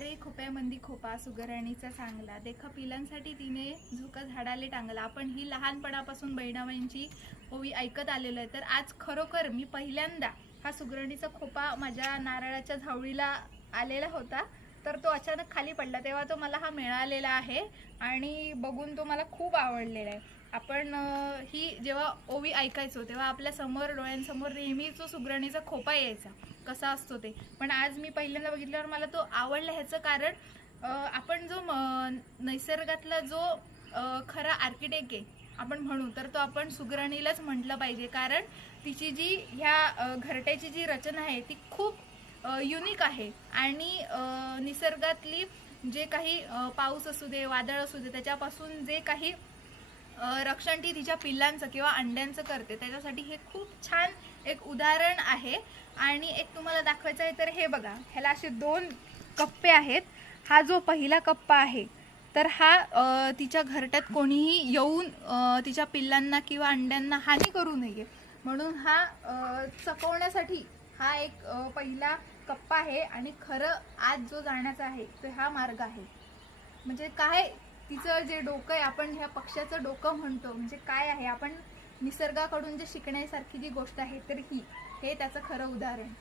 अरे खोप्यामंदी खोपा सुगरणीचा चांगला. देखा पिलांसाठी तिने झुक झाडाले टांगला. आपण ही लहानपणापासून बहिणाबाईंची ओवी ऐकत आलेलो आहे. तर आज खरोखर मी पहिल्यांदा हा सुगरणीचा खोपा माझ्या नारळाच्या झावळीला आलेला होता. तर तो अचानक खाली पडला. तेव्हा तो मला हा मिळालेला आहे आणि बघून तो मला खूप आवडलेला आहे. आपण ही जेव्हा ओवी ऐकायचो तेव्हा आपल्यासमोर डोळ्यांसमोर नेहमी जो सुगरणीचा खोपा यायचा कसा असतो ते. पण आज मी पहिल्यांदा बघितल्यावर मला तो आवडला ह्याचं कारण आपण जो म- नैसर्गातला जो खरा आर्किटेक्ट आहे आपण म्हणू तर तो आपण सुगरणीलाच म्हटलं पाहिजे. कारण तिची जी ह्या घरट्याची जी रचना आहे ती खूप युनिक आहे. आणि निसर्गातली जे काही पाऊस असू दे वादळ असू दे त्याच्यापासून जे काही रक्षण ती तिच्या पिल्लांचं किंवा अंड्यांचं करते त्याच्यासाठी हे खूप छान एक उदाहरण आहे. आणि एक तुम्हाला दाखवायचं आहे तर हे बघा ह्याला असे दोन कप्पे आहेत. हा जो पहिला कप्पा आहे तर हा तिच्या घरट्यात कोणीही येऊन तिच्या पिल्लांना किंवा अंड्यांना हानी करू नये. म्हणून हा चकवण्यासाठी हा एक पहिला कप्पा आहे आणि खरं आज जो जाण्याचा आहे तो हा मार्ग आहे. म्हणजे काय तिचं जे डोकं आहे आपण ह्या पक्षाचं डोकं म्हणतो म्हणजे काय आहे? आपण निसर्गाकडून जे शिकण्यासारखी जी गोष्ट आहे तर ही हे त्याचं खरं उदाहरण.